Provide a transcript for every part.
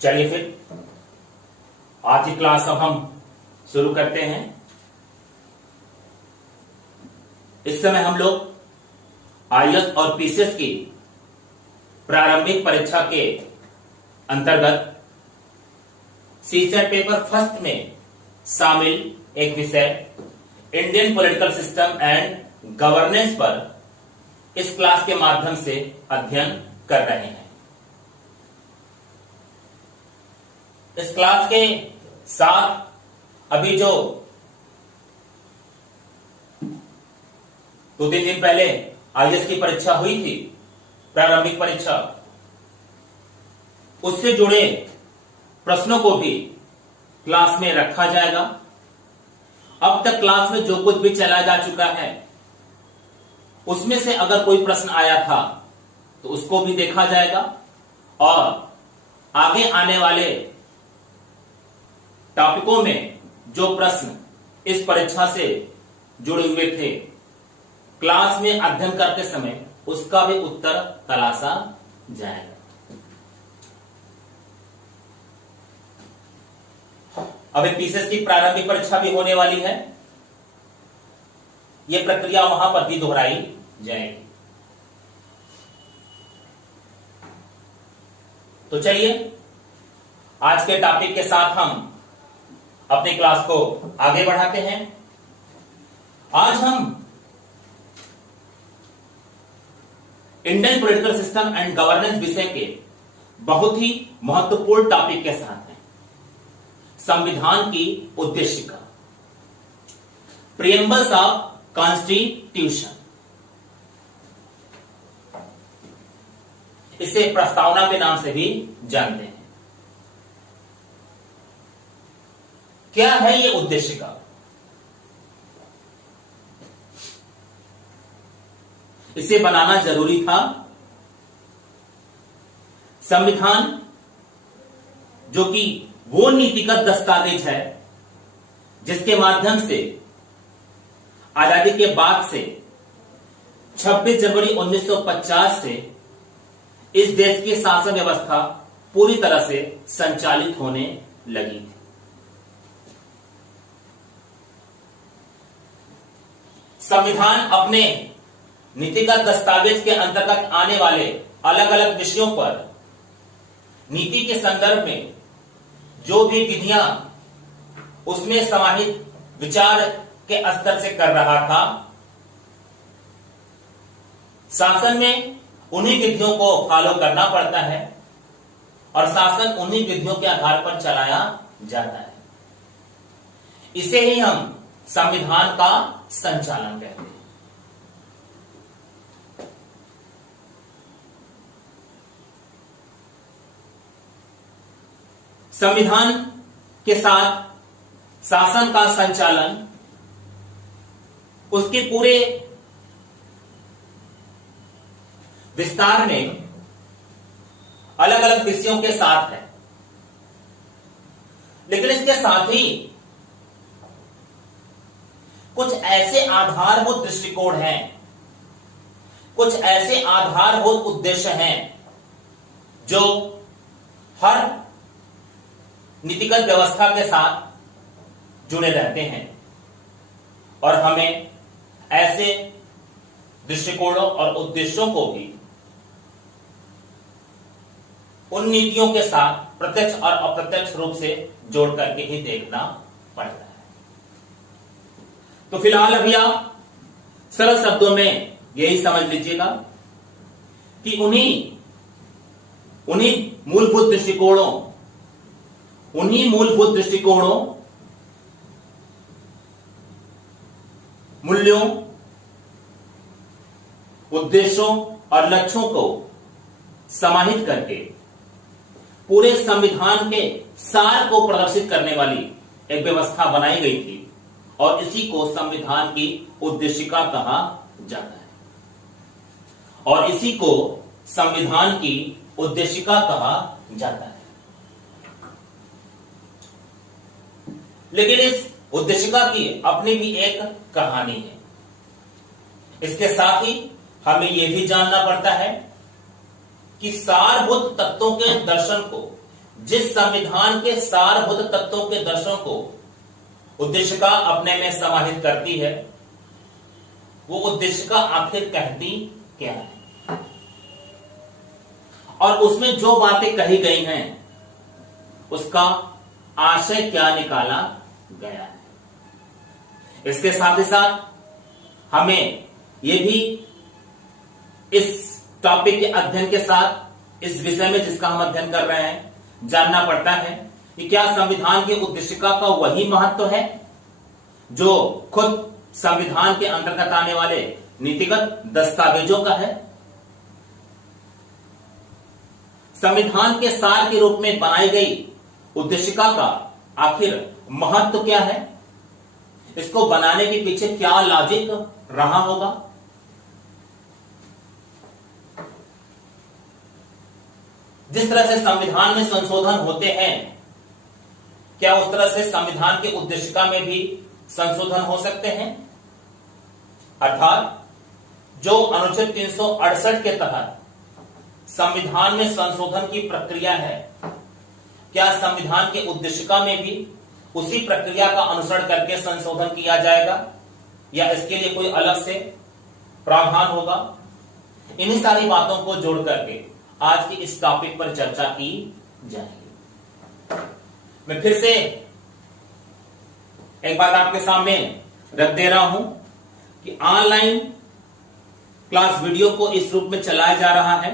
चलिए फिर आज की क्लास अब हम शुरू करते हैं। इस समय हम लोग आईएएस और पीसीएस की प्रारंभिक परीक्षा के अंतर्गत सीसेट पेपर फर्स्ट में शामिल एक विषय Indian political system and governance पर इस क्लास के माध्यम से अध्ययन कर रहे हैं। इस क्लास के साथ अभी जो 2-3 दिन पहले आईएएस की परीक्षा हुई थी, प्रारंभिक परीक्षा, उससे जुड़े प्रश्नों को भी क्लास में रखा जाएगा। अब तक क्लास में जो कुछ भी चला जा चुका है उसमें से अगर कोई प्रश्न आया था तो उसको भी देखा जाएगा और आगे आने वाले टॉपिकों में जो प्रश्न इस परीक्षा से जुड़े हुए थे, क्लास में अध्ययन करते समय उसका भी उत्तर तलाशा जाएगा। अभी पीसीएस की प्रारंभिक परीक्षा भी होने वाली है, यह प्रक्रिया वहां पर भी दोहराई जाएगी। तो चलिए आज के टॉपिक के साथ हम अपनी क्लास को आगे बढ़ाते हैं। आज हम Indian political system and governance विषय के बहुत ही महत्वपूर्ण टॉपिक के साथ हैं, संविधान की उद्देशिका, प्रिएम्बल्स ऑफ कॉन्स्टिट्यूशन। इसे प्रस्तावना के नाम से भी जानते हैं। क्या है ये उद्देशिका? इसे बनाना जरूरी था। संविधान जो कि वो नीतिगत दस्तावेज है जिसके माध्यम से आजादी के बाद से 26 जनवरी 1950 से इस देश की शासन व्यवस्था पूरी तरह से संचालित होने लगी थी। संविधान अपने नीतिगत दस्तावेज के अंतर्गत आने वाले अलग अलग विषयों पर नीति के संदर्भ में जो भी विधियां उसमें समाहित विचार के स्तर से कर रहा था, शासन में उन्हीं विधियों को फॉलो करना पड़ता है और शासन उन्हीं विधियों के आधार पर चलाया जाता है। इसे ही हम संविधान का संचालन कहते हैं। संविधान के साथ शासन का संचालन उसके पूरे विस्तार में अलग अलग विषयों के साथ है, लेकिन इसके साथ ही कुछ ऐसे आधारभूत दृष्टिकोण हैं, कुछ ऐसे आधारभूत उद्देश्य हैं जो हर नीतिगत व्यवस्था के साथ जुड़े रहते हैं और हमें ऐसे दृष्टिकोणों और उद्देश्यों को भी उन नीतियों के साथ प्रत्यक्ष और अप्रत्यक्ष रूप से जोड़ करके ही देखना पड़ता है। तो फिलहाल अभी आप सरल शब्दों में यही समझ लीजिएगा कि उन्हीं मूलभूत दृष्टिकोणों, मूल्यों, उद्देश्यों और लक्ष्यों को समाहित करके पूरे संविधान के सार को प्रदर्शित करने वाली एक व्यवस्था बनाई गई थी और इसी को संविधान की उद्देशिका कहा जाता है और इसी को संविधान की उद्देशिका कहा जाता है। लेकिन इस उद्देशिका की अपनी भी एक कहानी है। इसके साथ ही हमें यह भी जानना पड़ता है कि सारभूत तत्वों के दर्शन को जिस संविधान के सारभूत तत्वों के दर्शनों को उद्देशिका अपने में समाहित करती है, वो उद्देशिका आखिर कहती क्या है और उसमें जो बातें कही गई हैं उसका आशय क्या निकाला गया है। इसके साथ ही साथ हमें यह भी इस टॉपिक के अध्ययन के साथ, इस विषय में जिसका हम अध्ययन कर रहे हैं, जानना पड़ता है कि क्या संविधान की उद्देशिका का वही महत्व है जो खुद संविधान के अंतर्गत आने वाले नीतिगत दस्तावेजों का है। संविधान के सार के रूप में बनाई गई उद्देशिका का आखिर महत्व क्या है, इसको बनाने के पीछे क्या लॉजिक रहा होगा। जिस तरह से संविधान में संशोधन होते हैं, क्या उस तरह से संविधान की उद्देशिका में भी संशोधन हो सकते हैं। अर्थात जो अनुच्छेद 368 के तहत संविधान में संशोधन की प्रक्रिया है, क्या संविधान की उद्देशिका में भी उसी प्रक्रिया का अनुसरण करके संशोधन किया जाएगा या इसके लिए कोई अलग से प्रावधान होगा। इन्हीं सारी बातों को जोड़ करके आज की इस टॉपिक पर चर्चा की जाएगी। मैं फिर से एक बात आपके सामने रख दे रहा हूं कि ऑनलाइन क्लास वीडियो को इस रूप में चलाया जा रहा है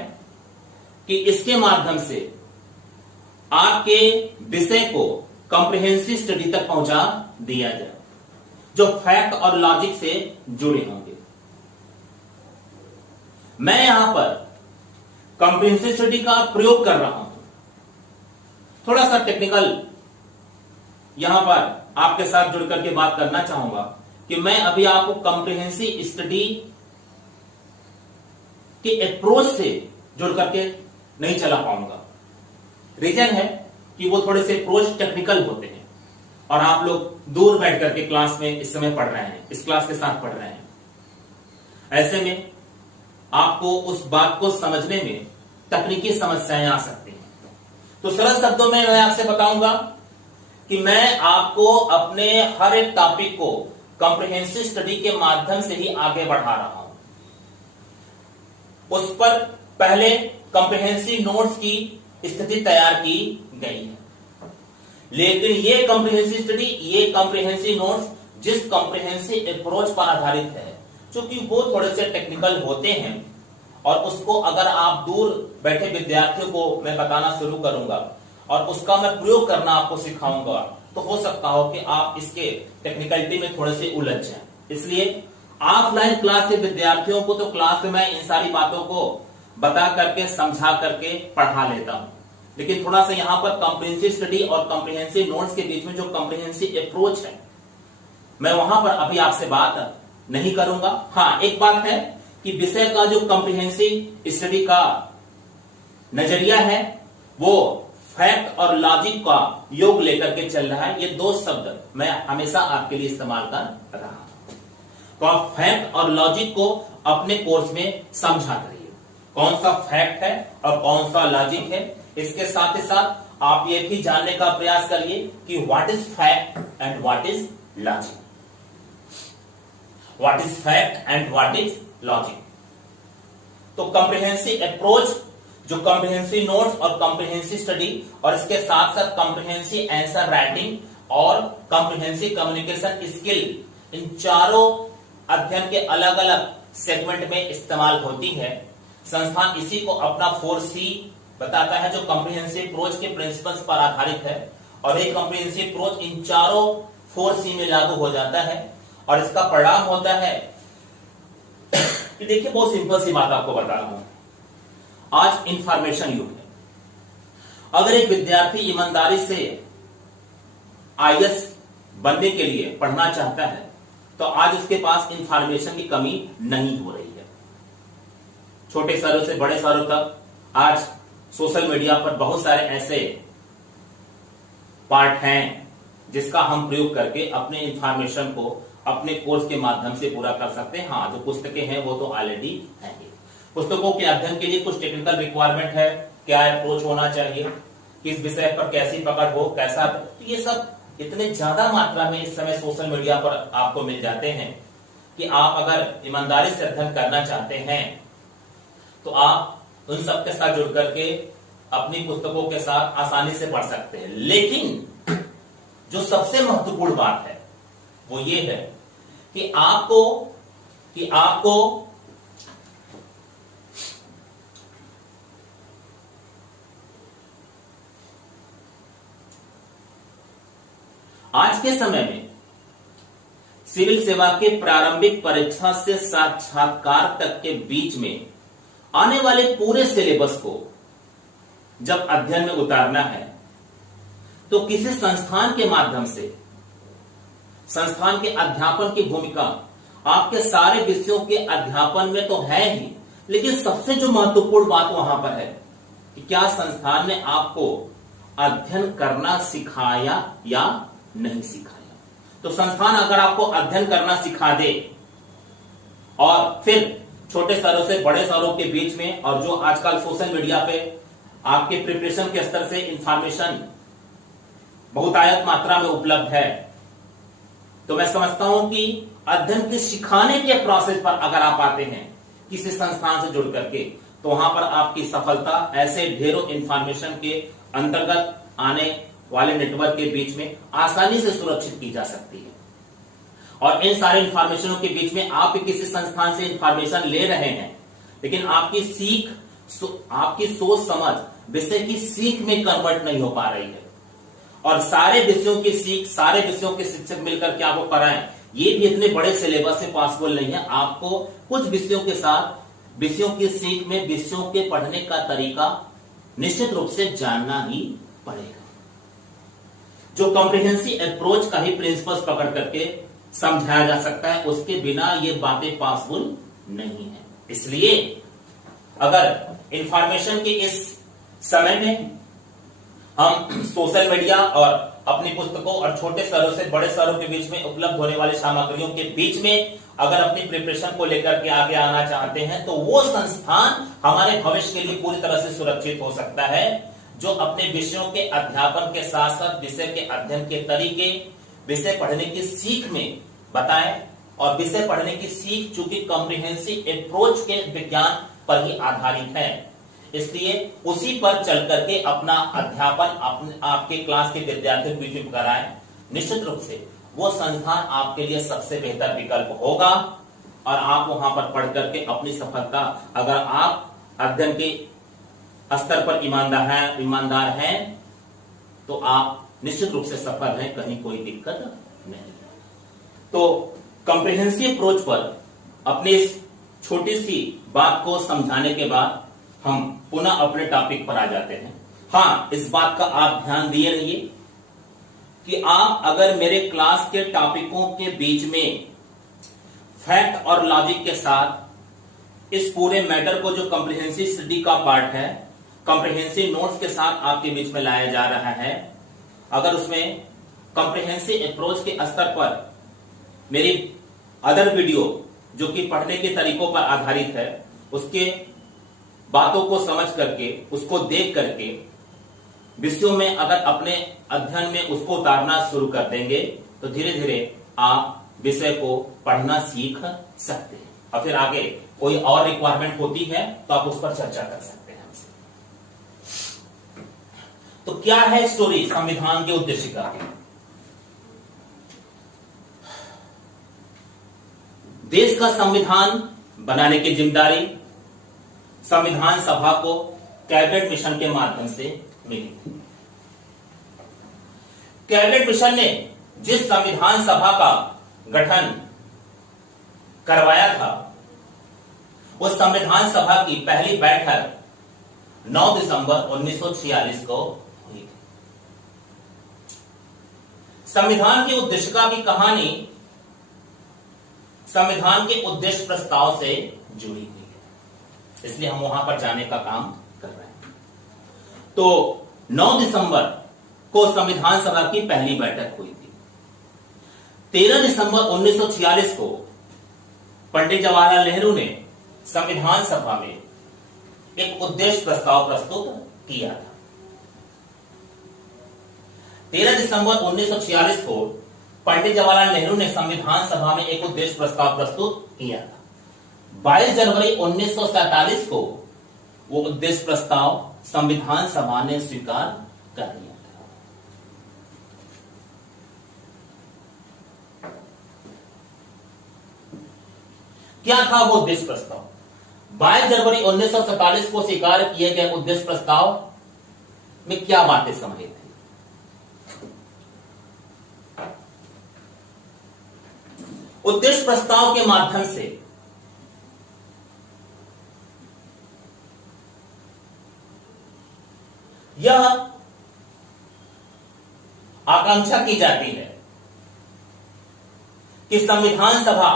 कि इसके माध्यम से आपके विषय को कॉम्प्रिहेंसिव स्टडी तक पहुंचा दिया जाए, जो फैक्ट और लॉजिक से जुड़े होंगे। मैं यहां पर कॉम्प्रिहेंसिव स्टडी का प्रयोग कर रहा हूं, थोड़ा सा टेक्निकल यहां पर आपके साथ जुड़ करके बात करना चाहूंगा कि मैं अभी आपको कॉम्प्रिहेंसिव स्टडी के अप्रोच से जुड़ करके नहीं चला पाऊंगा। रीजन है कि वो थोड़े से अप्रोच टेक्निकल होते हैं और आप लोग दूर बैठ करके क्लास में इस समय पढ़ रहे हैं, इस क्लास के साथ पढ़ रहे हैं। ऐसे में आपको उस बात को समझने में तकनीकी समस्याएं आ सकती हैं। तो सरल शब्दों में मैं आपसे बताऊंगा कि मैं आपको अपने हर एक टॉपिक को कॉम्प्रिहेंसिव स्टडी के माध्यम से ही आगे बढ़ा रहा हूं। उस पर पहले कॉम्प्रिहेंसिव नोट्स की स्थिति तैयार की गई है, लेकिन ये कॉम्प्रिहेंसिव स्टडी, ये कॉम्प्रिहेंसिव नोट्स जिस कॉम्प्रिहेंसिव अप्रोच पर आधारित है, क्योंकि वो थोड़े से टेक्निकल होते हैं और उसको अगर आप दूर बैठे विद्यार्थियों को मैं बताना शुरू करूंगा और उसका मैं प्रयोग करना आपको सिखाऊंगा, तो हो सकता हो कि आप इसके टेक्निकलिटी में थोड़े से उलझ जाएं। इसलिए ऑफलाइन क्लास के विद्यार्थियों को तो क्लास में मैं इन सारी बातों को बता करके, समझा करके पढ़ा लेता हूं, लेकिन थोड़ा सा यहां पर कॉम्प्रिहेंसिव स्टडी और कॉम्प्रिहेंसिव नोट्स के बीच में जो कॉम्प्रिहेंसिव अप्रोच है, मैं वहां पर अभी आपसे बात नहीं करूंगा। हाँ, एक बात है कि विषय का जो कॉम्प्रिहेंसिव स्टडी का नजरिया है वो फैक्ट और लॉजिक का योग लेकर के चल रहा है। ये दो शब्द मैं हमेशा आपके लिए इस्तेमाल कर रहा हूं। तो आप फैक्ट और लॉजिक को अपने कोर्स में समझा करिए, कौन सा फैक्ट है और कौन सा लॉजिक है। इसके साथ ही साथ आप ये भी जानने का प्रयास करिए कि what is fact and what is logic. What is fact and what is logic. तो कॉम्प्रिहेंसिव अप्रोच, जो कॉम्प्रिहेंसिव नोट्स और कॉम्प्रिहेंसिव स्टडी और इसके साथ साथ कॉम्प्रिहेंसिव आंसर राइटिंग और कॉम्प्रिहेंसिव कम्युनिकेशन स्किल, इन चारों अध्ययन के अलग अलग सेगमेंट में इस्तेमाल होती है। संस्थान इसी को अपना 4C बताता है, जो कॉम्प्रिहेंसिव अप्रोच के प्रिंसिपल्स पर आधारित है, और एक कॉम्प्रिहेंसिव अप्रोच इन चारों 4C में लागू हो जाता है। और इसका परिणाम होता है कि देखिए, बहुत सिंपल सी बात आपको बता रहा हूं। आज इंफॉर्मेशन युग है। अगर एक विद्यार्थी ईमानदारी से IAS बनने के लिए पढ़ना चाहता है तो आज उसके पास इंफॉर्मेशन की कमी नहीं हो रही है। छोटे शहरों से बड़े शहरों तक आज सोशल मीडिया पर बहुत सारे ऐसे पार्ट हैं जिसका हम प्रयोग करके अपने इंफॉर्मेशन को अपने कोर्स के माध्यम से पूरा कर सकते हैं। हाँ, जो पुस्तकें हैं वो तो ऑलरेडी हैं। पुस्तकों के अध्ययन के लिए कुछ टेक्निकल रिक्वायरमेंट है, क्या अप्रोच होना चाहिए, किस विषय पर कैसी पकड़ हो, कैसा, तो ये सब इतने ज्यादा मात्रा में इस समय सोशल मीडिया पर आपको मिल जाते हैं कि आप अगर ईमानदारी से अध्ययन करना चाहते हैं तो आप उन सबके साथ जुड़ करके अपनी पुस्तकों के साथ आसानी से पढ़ सकते हैं। लेकिन जो सबसे महत्वपूर्ण बात है वो ये है कि आपको आज के समय में सिविल सेवा के प्रारंभिक परीक्षा से साक्षात्कार तक के बीच में आने वाले पूरे सिलेबस को जब अध्ययन में उतारना है तो किसी संस्थान के माध्यम से संस्थान के अध्यापन की भूमिका आपके सारे विषयों के अध्यापन में तो है ही, लेकिन सबसे जो महत्वपूर्ण बात वहां पर है कि क्या संस्थान ने आपको अध्ययन करना सिखाया या नहीं सिखाया। तो संस्थान अगर आपको अध्ययन करना सिखा दे और फिर छोटे स्तरों से बड़े स्तरों के बीच में, और जो आजकल सोशल मीडिया पे आपके प्रिपरेशन के स्तर से इंफॉर्मेशन बहुतायत मात्रा में उपलब्ध है, तो मैं समझता हूं कि अध्ययन के सिखाने के प्रोसेस पर अगर आप आते हैं किसी संस्थान से जुड़ करके, तो वहां पर आपकी सफलता ऐसे ढेरों इंफॉर्मेशन के अंतर्गत आने वाले नेटवर्क के बीच में आसानी से सुरक्षित की जा सकती है। और इन सारे इंफॉर्मेशनों के बीच में आप किसी संस्थान से इंफॉर्मेशन ले रहे हैं, लेकिन आपकी सोच समझ विषय की सीख में कन्वर्ट नहीं हो पा रही है, और सारे विषयों की सीख, सारे विषयों के शिक्षक मिलकर के आपको कराएं, ये भी इतने बड़े सिलेबस से पॉसिबल नहीं है। आपको कुछ विषयों के साथ विषयों की सीख में विषयों के पढ़ने का तरीका निश्चित रूप से जानना ही पड़ेगा। जो कॉम्प्रिहेंसिव अप्रोच का ही प्रिंसिपल्स पकड़ करके समझाया जा सकता है, उसके बिना ये बातें पॉसिबल नहीं है। इसलिए अगर इंफॉर्मेशन के इस समय में हम सोशल मीडिया और अपनी पुस्तकों और छोटे स्तरों से बड़े स्तरों के बीच में उपलब्ध होने वाली सामग्रियों के बीच में अगर अपनी प्रिपरेशन को लेकर के आगे आना चाहते हैं, तो वो संस्थान हमारे भविष्य के लिए पूरी तरह से सुरक्षित हो सकता है जो अपने विषयों के अध्यापन के साथ साथ विषय के अध्ययन के तरीके, विषय पढ़ने की सीख में बताएं। और विषय पढ़ने की सीख चूंकि कॉम्प्रिहेंसिव अप्रोच के विज्ञान पर ही आधारित है, इसलिए उसी पर चल करके अपना अध्यापन आपके क्लास के विद्यार्थियों के बीच में कराएं। निश्चित रूप से वो संस्थान आपके लिए सबसे बेहतर विकल्प होगा और आप वहां पर पढ़ करके अपनी सफलता, अगर आप अध्ययन के स्तर पर ईमानदार हैं तो आप निश्चित रूप से सफल हैं, कहीं कोई दिक्कत नहीं। तो कॉम्प्रिहेंसिव अप्रोच पर अपनी इस छोटी सी बात को समझाने के बाद हम पुनः अपने टॉपिक पर आ जाते हैं। हां, इस बात का आप ध्यान दिए रहिए कि आप अगर मेरे क्लास के टॉपिकों के बीच में फैक्ट और लॉजिक के साथ इस पूरे मैटर को, जो कॉम्प्रिहेंसिव स्टडी का पार्ट है, कॉम्प्रिहेंसिव नोट्स के साथ आपके बीच में लाया जा रहा है, अगर उसमें कॉम्प्रिहेंसिव अप्रोच के स्तर पर मेरी अदर वीडियो जो कि पढ़ने के तरीकों पर आधारित है, उसके बातों को समझ करके, उसको देख करके विषयों में अगर अपने अध्ययन में उसको उतारना शुरू कर देंगे, तो धीरे धीरे आप विषय को पढ़ना सीख सकते हैं। और फिर आगे कोई और रिक्वायरमेंट होती है तो आप उस पर चर्चा कर सकते हैं। तो क्या है स्टोरी संविधान के उद्देशिका की? देश का संविधान बनाने की जिम्मेदारी संविधान सभा को कैबिनेट मिशन के माध्यम से मिली। कैबिनेट मिशन ने जिस संविधान सभा का गठन करवाया था, उस संविधान सभा की पहली बैठक 9 दिसंबर 1946 को हुई थी। संविधान की उद्देशिका की कहानी संविधान के उद्देश्य प्रस्ताव से जुड़ी हुई है, इसलिए हम वहां पर जाने का काम कर रहे हैं। तो 9 दिसंबर को संविधान सभा की पहली बैठक हुई थी। 13 दिसंबर 1946 को पंडित जवाहरलाल नेहरू ने संविधान सभा में एक उद्देश्य प्रस्ताव प्रस्तुत किया था। 13 दिसंबर 1946 को पंडित जवाहरलाल नेहरू ने संविधान सभा में एक उद्देश्य प्रस्ताव प्रस्तुत किया था। 22 जनवरी 1947 को वो उद्देश्य प्रस्ताव संविधान सभा ने स्वीकार कर लिया था। क्या था वो उद्देश्य प्रस्ताव? 22 जनवरी 1947 को स्वीकार किए गए उद्देश्य प्रस्ताव में क्या बातें समाहित थी? उद्देश्य प्रस्ताव के माध्यम से यह आकांक्षा की जाती है कि संविधान सभा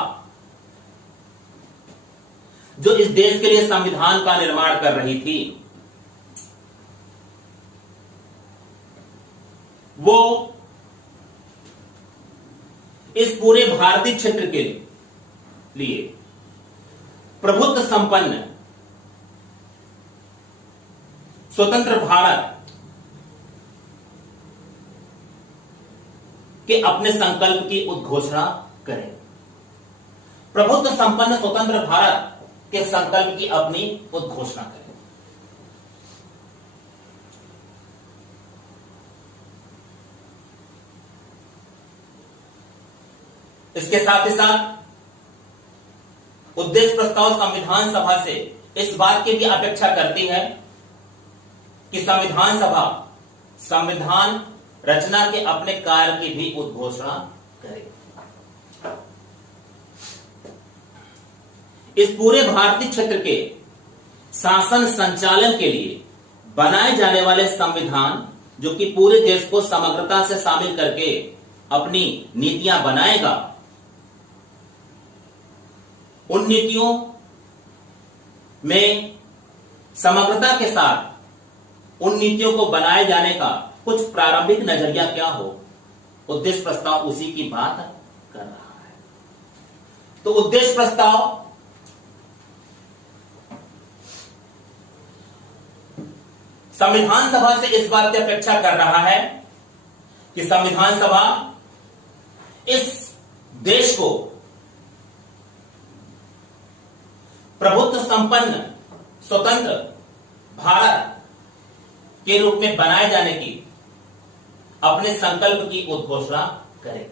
जो इस देश के लिए संविधान का निर्माण कर रही थी, वो इस पूरे भारतीय क्षेत्र के लिए प्रभुत्व संपन्न स्वतंत्र भारत के अपने संकल्प की उद्घोषणा करें। प्रभुत्व संपन्न स्वतंत्र भारत के संकल्प की अपनी उद्घोषणा करें। इसके साथ ही साथ उद्देश्य प्रस्ताव संविधान सभा से इस बात की भी अपेक्षा करती है कि संविधान सभा संविधान रचना के अपने कार्य की भी उद्घोषणा करे। इस पूरे भारतीय क्षेत्र के शासन संचालन के लिए बनाए जाने वाले संविधान, जो कि पूरे देश को समग्रता से शामिल करके अपनी नीतियां बनाएगा, उन नीतियों में समग्रता के साथ उन नीतियों को बनाए जाने का कुछ प्रारंभिक नजरिया क्या हो, उद्देश्य प्रस्ताव उसी की बात कर रहा है। तो उद्देश्य प्रस्ताव संविधान सभा से इस बात की अपेक्षा कर रहा है कि संविधान सभा इस देश को प्रभुत्व संपन्न स्वतंत्र भारत के रूप में बनाए जाने की अपने संकल्प की उद्घोषणा करे।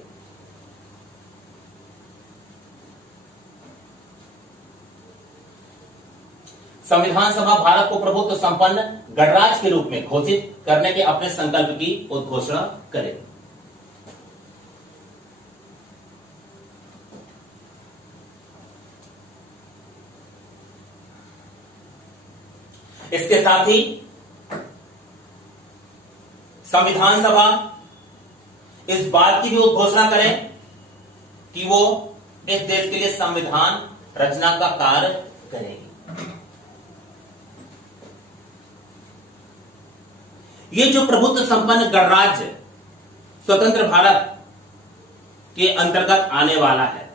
संविधान सभा भारत को प्रभुत्व संपन्न गणराज्य के रूप में घोषित करने के अपने संकल्प की उद्घोषणा करे। इसके साथ ही संविधान सभा इस बात की भी उद्घोषणा करे कि वो इस देश के लिए संविधान रचना का कार्य करेगी। ये जो प्रभुत्व संपन्न गणराज्य स्वतंत्र भारत के अंतर्गत आने वाला है,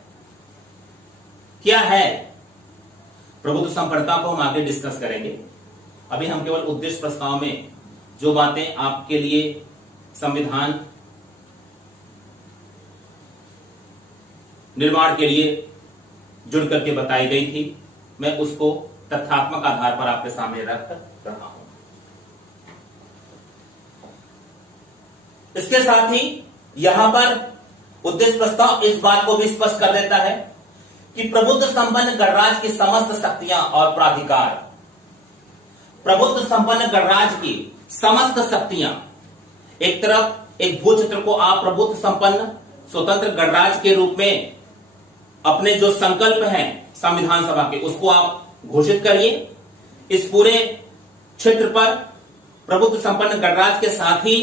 क्या है? प्रभुत्व संपन्नता को हम आगे डिस्कस करेंगे। अभी हम केवल उद्देश्य प्रस्ताव में जो बातें आपके लिए संविधान निर्माण के लिए जुड़ करके बताई गई थी, मैं उसको तथ्यात्मक आधार पर आपके सामने रख रहा हूं। इसके साथ ही यहां पर उद्देश्य प्रस्ताव इस बात को भी स्पष्ट कर देता है कि प्रभुत्व संपन्न गणराज्य की समस्त शक्तियां और प्राधिकार, प्रभुत्व संपन्न गणराज्य की समस्त शक्तियां, एक तरफ एक भू क्षेत्र को आप प्रभुत्व संपन्न स्वतंत्र गणराज्य के रूप में अपने जो संकल्प हैं संविधान सभा के, उसको आप घोषित करिए। इस पूरे क्षेत्र पर प्रभुत्व संपन्न गणराज्य के साथ ही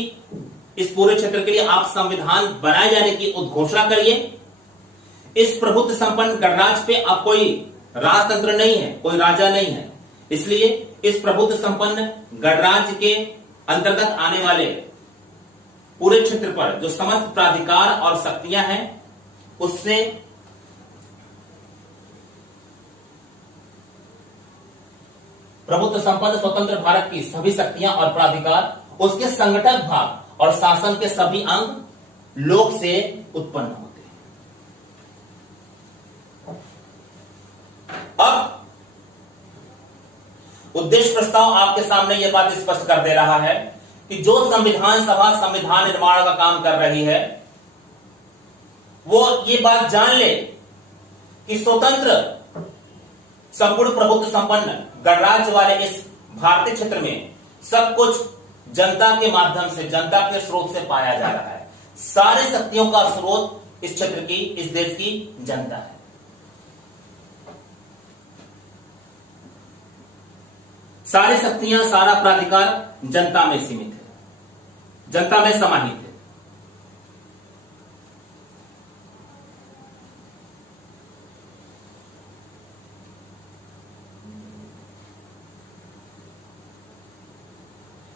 इस पूरे क्षेत्र के लिए आप संविधान बनाए जाने की उद्घोषणा करिए। इस प्रभुत्व संपन्न गणराज्य पे अब कोई राजतंत्र नहीं है, कोई राजा नहीं है, इसलिए इस प्रभुत्व संपन्न गणराज्य के अंतर्गत आने वाले पूरे क्षेत्र पर जो समस्त प्राधिकार और शक्तियां हैं, उससे प्रभुत्व संपन्न स्वतंत्र भारत की सभी शक्तियां और प्राधिकार, उसके संगठक भाग और शासन के सभी अंग लोक से उत्पन्न होते हैं। अब उद्देश्य प्रस्ताव आपके सामने यह बात स्पष्ट कर दे रहा है कि जो संविधान सभा संविधान निर्माण का काम कर रही है वो ये बात जान ले कि स्वतंत्र संपूर्ण प्रभुत्व संपन्न गणराज्य वाले इस भारतीय क्षेत्र में सब कुछ जनता के माध्यम से, जनता के स्रोत से पाया जा रहा है। सारी शक्तियों का स्रोत इस क्षेत्र की, इस देश की जनता है। सारी शक्तियां, सारा प्राधिकार जनता में सीमित है, जनता में समाहित है।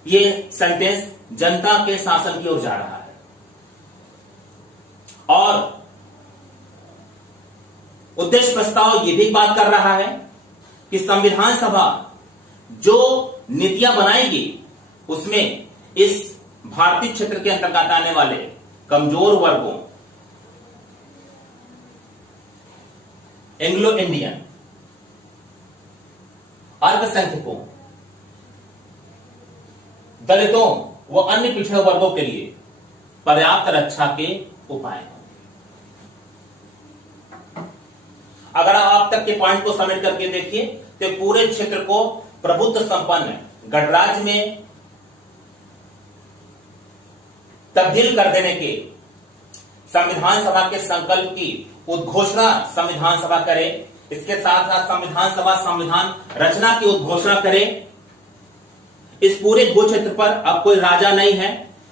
ये सेंटेंस जनता के शासन की ओर जा रहा है और उद्देश्य प्रस्ताव यह भी बात कर रहा है कि संविधान सभा जो नीतियां बनाएगी उसमें इस भारतीय क्षेत्र के अंतर्गत आने वाले कमजोर वर्गों, एंग्लो इंडियन, अल्पसंख्यकों, दलितों व अन्य पिछड़े वर्गों के लिए पर्याप्त रक्षा के उपाय होंगे। अगर आप अब तक के पॉइंट को समेट करके देखिए तो पूरे क्षेत्र को प्रभुत्व संपन्न गणराज्य में तब्दील कर देने के संविधान सभा के संकल्प की उद्घोषणा संविधान सभा करे। इसके साथ साथ संविधान सभा संविधान रचना की उद्घोषणा करे। इस पूरे भू क्षेत्र पर अब कोई राजा नहीं है,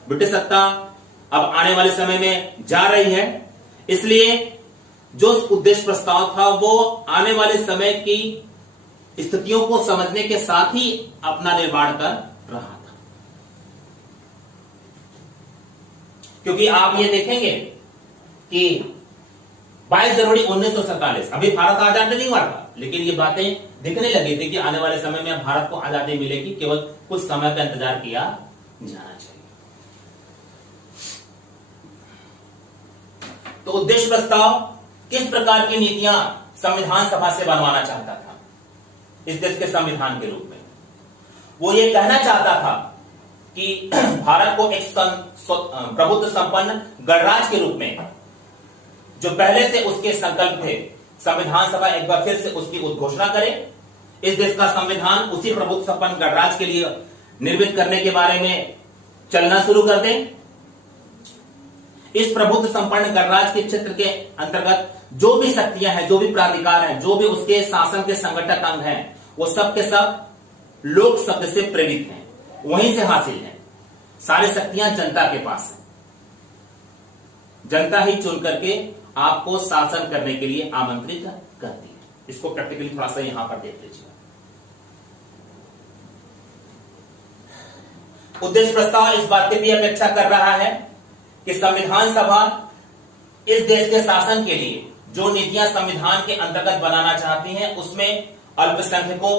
ब्रिटिश सत्ता अब आने वाले समय में जा रही है। इसलिए जो उद्देश्य प्रस्ताव था वो आने वाले समय की स्थितियों को समझने के साथ ही अपना निर्माण कर रहा था। क्योंकि आप ये देखेंगे कि 22 जनवरी 1947 अभी भारत आजाद नहीं हुआ था, लेकिन ये बातें दिखने लगी थी कि आने वाले समय में भारत को आजादी मिलेगी, केवल कुछ समय का इंतजार किया जाना चाहिए। तो उद्देश्य प्रस्ताव किस प्रकार की नीतियां संविधान सभा से बनवाना चाहता था इस देश के संविधान के रूप में? वो ये कहना चाहता था कि भारत को एक प्रभुत्व संपन्न गणराज्य के रूप में, जो पहले से उसके संकल्प थे, संविधान सभा एक बार फिर से उसकी उद्घोषणा करे। इस देश का संविधान उसी प्रभुत्व संपन्न गणराज्य के लिए निर्मित करने के बारे में चलना शुरू कर दे। इस प्रभुत्व संपन्न गणराज्य के क्षेत्र के अंतर्गत जो भी शक्तियां हैं, जो भी प्राधिकार हैं, जो भी उसके शासन के संगठक अंग हैं, वो सब के सब लोक शब्द से प्रेरित हैं, वहीं से हासिल हैं। सारी शक्तियां जनता के पास है। जनता ही चुन करके आपको शासन करने के लिए आमंत्रित करती है। इसको प्रैक्टिकली थोड़ा सा यहां पर देख लीजिए। उद्देश्य प्रस्ताव इस बात की भी अपेक्षा कर रहा है कि संविधान सभा इस देश के शासन के लिए जो नीतियां संविधान के अंतर्गत बनाना चाहती हैं उसमें अल्पसंख्यकों,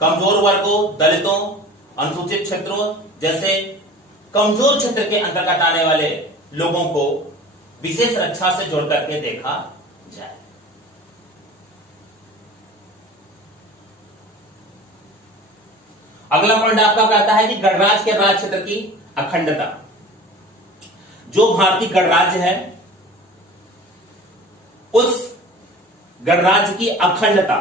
कमजोर वर्गों, दलितों, अनुसूचित क्षेत्रों जैसे कमजोर क्षेत्र के अंतर्गत आने वाले लोगों को विशेष रक्षा से जोड़ करके देखा जाए। अगला पॉइंट आपका कहता है कि गणराज्य के राज क्षेत्र की अखंडता। जो भारतीय गणराज्य है उस गणराज्य की अखंडता,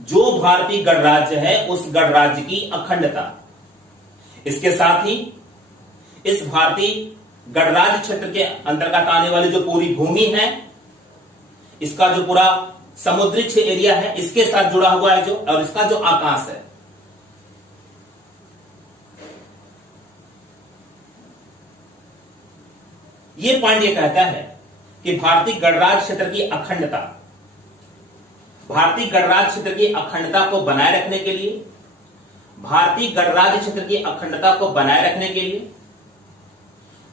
जो भारतीय गणराज्य है उस गणराज्य की अखंडता, इसके साथ ही इस भारतीय गणराज्य क्षेत्र के अंतर्गत आने वाली जो पूरी भूमि है, इसका जो पूरा समुद्री एरिया है, इसके साथ जुड़ा हुआ है जो, और इसका जो आकाश है, ये पॉइंट ये कहता है कि भारतीय गणराज्य क्षेत्र की अखंडता, भारतीय गणराज्य क्षेत्र की अखंडता को बनाए रखने के लिए, भारतीय गणराज्य क्षेत्र की अखंडता को बनाए रखने के लिए,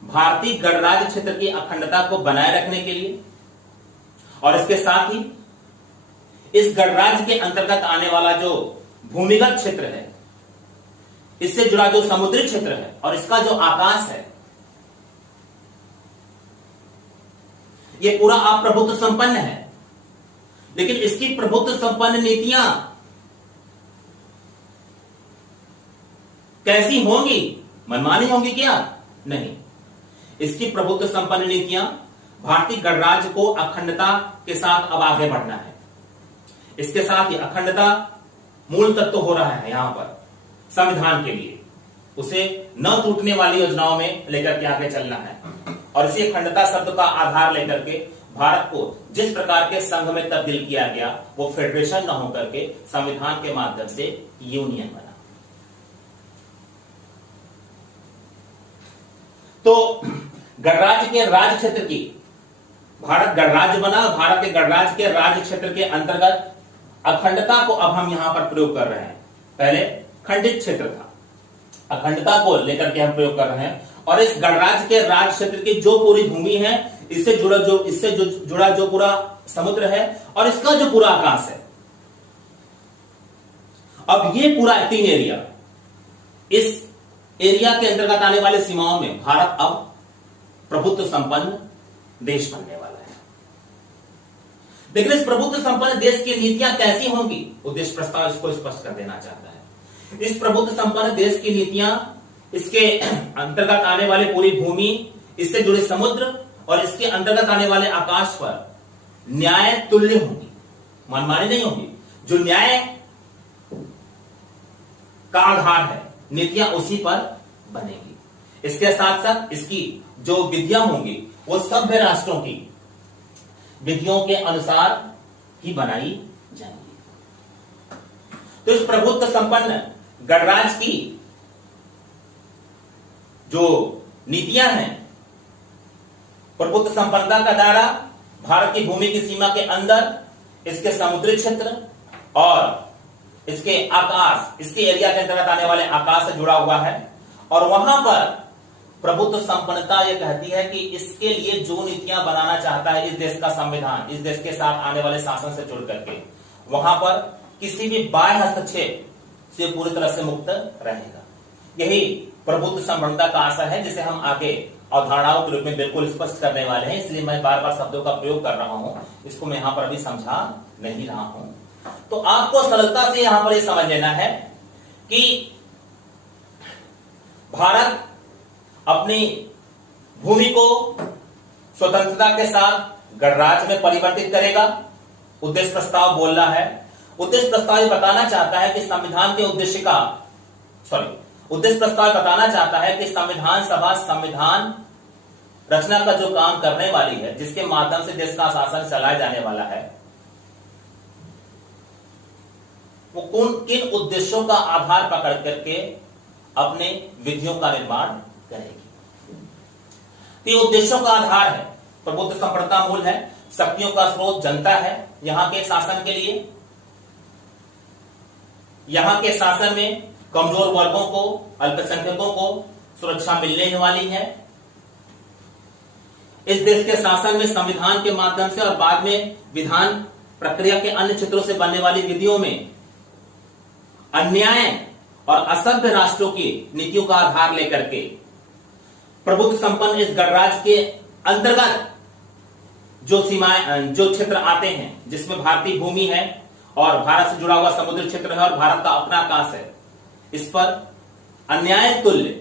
भारतीय गणराज्य क्षेत्र की अखंडता को बनाए रखने के लिए और इसके साथ ही इस गणराज्य के अंतर्गत आने वाला जो भूमिगत क्षेत्र है, इससे जुड़ा जो समुद्री क्षेत्र है और इसका जो आकाश है, ये पूरा अप्रभुत्व संपन्न है, लेकिन इसकी प्रभुत्व संपन्न नीतियां कैसी होंगी? मनमानी होंगी क्या? नहीं। इसकी प्रभुत्व संपन्न नीतियां भारतीय गणराज्य को अखंडता के साथ अब आगे बढ़ना है। इसके साथ ही अखंडता मूल तत्व हो रहा है यहां पर संविधान के लिए, उसे न टूटने वाली योजनाओं में लेकर के आगे चलना है। और इसी अखंडता शब्द का आधार लेकर के भारत को जिस प्रकार के संघ में तब्दील किया गया, वो फेडरेशन न होकर के संविधान के माध्यम से यूनियन बना। तो गणराज्य के राज्य क्षेत्र की, भारत गणराज्य बना, भारत के गणराज्य के राज्य क्षेत्र के अंतर्गत अखंडता को अब हम यहां पर प्रयोग कर रहे हैं। पहले खंडित क्षेत्र था, अखंडता को लेकर के हम प्रयोग कर रहे हैं। और इस गणराज्य के राज्य क्षेत्र की जो पूरी भूमि है, इससे जुड़ा जो पूरा समुद्र है और इसका जो पूरा आकाश है, अब ये पूरा 3 एरिया, इस एरिया के अंतर्गत आने वाले सीमाओं में भारत अब प्रभुत्व संपन्न देश बनने वाला है। लेकिन इस प्रभुत्व संपन्न देश की नीतियां कैसी होंगी? उद्देश्य प्रस्ताव इसको स्पष्ट कर देना चाहता है। इस प्रभुत्व संपन्न देश की नीतियां इसके अंतर्गत आने वाले पूरी भूमि, इससे जुड़े समुद्र और इसके अंतर्गत आने वाले आकाश पर न्याय तुल्य होंगी, मनमानी नहीं होगी। जो न्याय का आधार है, नीतियां उसी पर बनेगी। इसके साथ साथ इसकी जो विधियां होंगी वो सभ्य राष्ट्रों की विधियों के अनुसार ही बनाई जाएंगी। तो इस प्रभुत्व संपन्न गणराज्य की जो नीतियां हैं, प्रभुत्व संपन्नता का दायरा भारत की भूमि की सीमा के अंदर, इसके समुद्री क्षेत्र और इसके आकाश, इसके एरिया के अंतर्गत आने वाले आकाश से जुड़ा हुआ है। और वहां पर प्रभुत्व संपन्नता यह कहती है कि इसके लिए जो नीतियां बनाना चाहता है इस देश का संविधान, इस देश के साथ आने वाले शासन से जुड़ करके, वहां पर किसी भी बाह्य हस्तक्षेप से पूरी तरह से मुक्त रहेगा। यही प्रभुत्व संपन्नता का आशय है, जिसे हम आगे अवधारणाओं के रूप में बिल्कुल स्पष्ट करने वाले हैं। इसलिए मैं बार बार शब्दों का प्रयोग कर रहा हूं, इसको मैं यहां पर अभी समझा नहीं रहा हूं। तो आपको सरलता से यहां पर यह समझ लेना है कि भारत अपनी भूमि को स्वतंत्रता के साथ गणराज्य में परिवर्तित करेगा। उद्देश्य प्रस्ताव बोल रहा है, उद्देश्य प्रस्ताव बताना चाहता है कि संविधान के उद्देश्य प्रस्ताव बताना चाहता है कि संविधान सभा संविधान रचना का जो काम करने वाली है, जिसके माध्यम से देश का शासन चलाया जाने वाला है, वो किन उद्देश्यों का आधार पकड़ करके अपने विधियों का निर्माण करेगी। ये उद्देश्यों का आधार है। प्रभुत्व संपन्नता मूल है, शक्तियों का स्रोत जनता है। यहां के शासन के लिए, यहां के शासन में कमजोर वर्गों को, अल्पसंख्यकों को सुरक्षा मिलने वाली है। इस देश के शासन में संविधान के माध्यम से और बाद में विधान प्रक्रिया के अन्य क्षेत्रों से बनने वाली विधियों में अन्याय और असभ्य राष्ट्रों की नीतियों का आधार लेकर के प्रभुत्व संपन्न इस गणराज्य के अंतर्गत जो सीमाएं, जो क्षेत्र आते हैं, जिसमें भारतीय भूमि है और भारत से जुड़ा हुआ समुद्री क्षेत्र है और भारत का अपना आकाश है, इस पर अन्याय तुल्य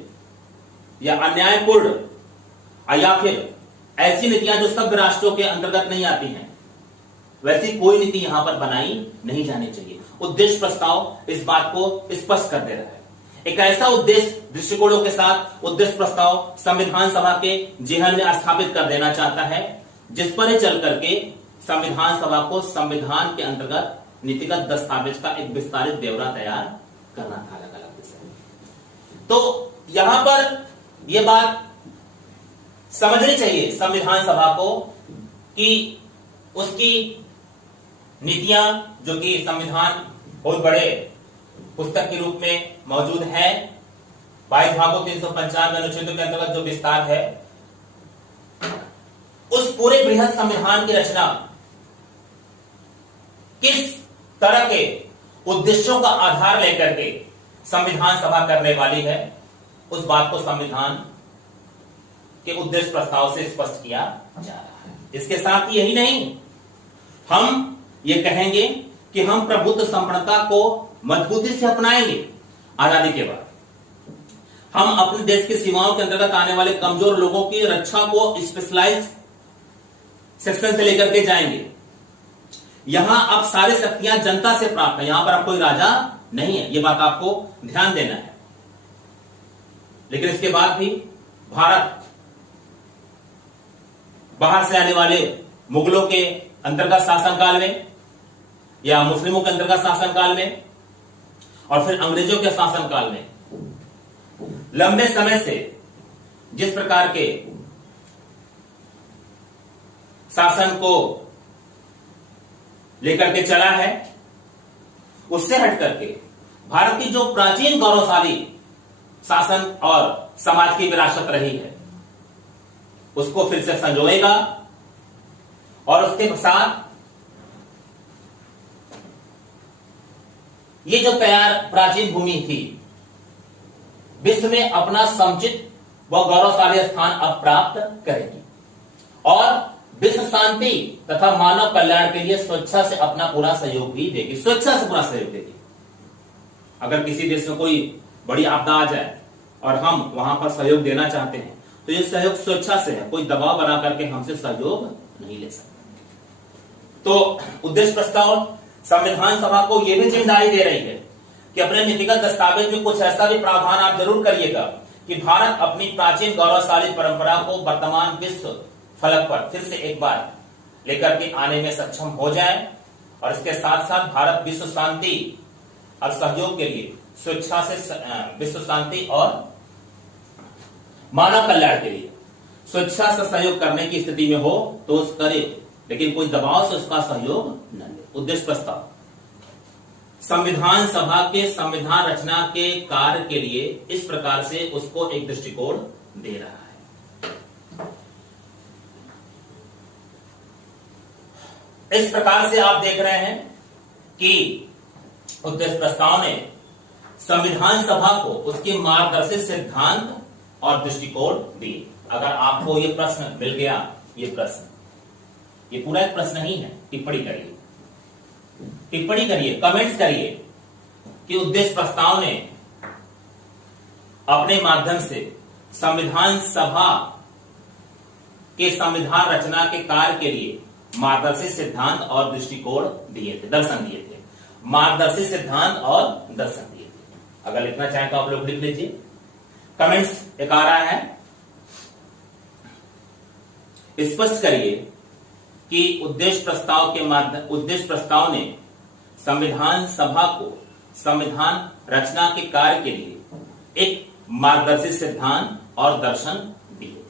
या अन्यायपूर्ण या फिर ऐसी नीतियां जो सभ्य राष्ट्रों के अंतर्गत नहीं आती हैं, वैसी कोई नीति यहां पर बनाई नहीं जानी चाहिए। उद्देश्य प्रस्ताव इस बात को स्पष्ट कर दे रहा है। एक ऐसा उद्देश्य दृष्टिकोणों के साथ उद्देश्य प्रस्ताव संविधान सभा के जेहन में स्थापित कर देना चाहता है, जिस पर ही चल करके संविधान सभा को संविधान के अंतर्गत नीतिगत दस्तावेज का एक विस्तारित ब्यौरा तैयार करना था अलग अलग विषय। तो यहां पर यह बात समझनी चाहिए संविधान सभा को कि उसकी नीतियां, जो कि संविधान बहुत बड़े पुस्तक के रूप में मौजूद है, 22 भागों 395 अनुच्छेदों के अंतर्गत जो विस्तार है, उस पूरे बृहद संविधान की रचना किस तरह के उद्देश्यों का आधार लेकर के संविधान सभा करने वाली है, उस बात को संविधान के उद्देश्य प्रस्ताव से स्पष्ट किया जा रहा है। इसके साथ यही नहीं, हम ये कहेंगे कि हम प्रभुत्व संपन्नता को मजबूती से अपनाएंगे। आजादी के बाद हम अपने देश की सीमाओं के अंतर्गत आने वाले कमजोर लोगों की रक्षा को स्पेशलाइज्ड सेक्शन से लेकर के जाएंगे। यहां अब सारी शक्तियां जनता से प्राप्त है, यहां पर अब कोई राजा नहीं है, यह बात आपको ध्यान देना है। लेकिन इसके बाद भी भारत बाहर से आने वाले मुगलों के अंतर्गत शासनकाल में या मुस्लिमों के अंतर्गत शासनकाल में और फिर अंग्रेजों के शासनकाल में लंबे समय से जिस प्रकार के शासन को लेकर के चला है, उससे हट करके भारत की जो प्राचीन गौरवशाली शासन और समाज की विरासत रही है, उसको फिर से संजोएगा और उसके साथ ये जो तैयार प्राचीन भूमि थी, विश्व में अपना समुचित व गौरवशाली स्थान अब प्राप्त करेगी और विश्व शांति तथा मानव कल्याण के लिए स्वेच्छा से अपना पूरा सहयोग भी देगी, स्वेच्छा से पूरा सहयोग देगी। अगर किसी देश में कोई बड़ी आपदा आ जाए और हम वहां पर सहयोग देना चाहते हैं तो यह सहयोग स्वेच्छा से है, कोई दबाव बना करके हमसे सहयोग नहीं ले सकता। तो उद्देश्य प्रस्ताव संविधान सभा को यह भी जिम्मेदारी दे रही है कि अपने नीतिगत दस्तावेज में कुछ ऐसा भी प्रावधान आप जरूर करिएगा कि भारत अपनी प्राचीन गौरवशाली परंपरा को वर्तमान विश्व फलक पर फिर से एक बार लेकर के आने में सक्षम हो जाए और इसके साथ साथ भारत विश्व शांति और सहयोग के लिए स्वेच्छा से विश्व शांति और मानव कल्याण के लिए स्वेच्छा से सहयोग करने की स्थिति में हो तो उस करे, लेकिन कोई दबाव से उसका सहयोग न ले। उद्देश्य प्रस्ताव संविधान सभा के संविधान रचना के कार्य के लिए इस प्रकार से उसको एक दृष्टिकोण दे रहा है। इस प्रकार से आप देख रहे हैं कि उद्देश्य प्रस्ताव ने संविधान सभा को उसकी मार्गदर्शित सिद्धांत और दृष्टिकोण दी। अगर आपको ये प्रश्न मिल गया, ये पूरा एक प्रश्न ही है, टिप्पणी करिए, कमेंट्स करिए कि उद्देश्य प्रस्ताव ने अपने माध्यम से संविधान सभा के संविधान रचना के कार्य के लिए मार्गदर्शित सिद्धांत और दृष्टिकोण दिए थे, दर्शन दिए थे, मार्गदर्शित सिद्धांत और दर्शन दिए थे। अगर लिखना चाहें तो आप लोग लिख लीजिए। कमेंट्स एक आ रहा है, स्पष्ट करिए कि उद्देश्य प्रस्ताव ने संविधान सभा को संविधान रचना के कार्य के लिए एक मार्गदर्शित सिद्धांत और दर्शन दिए थे।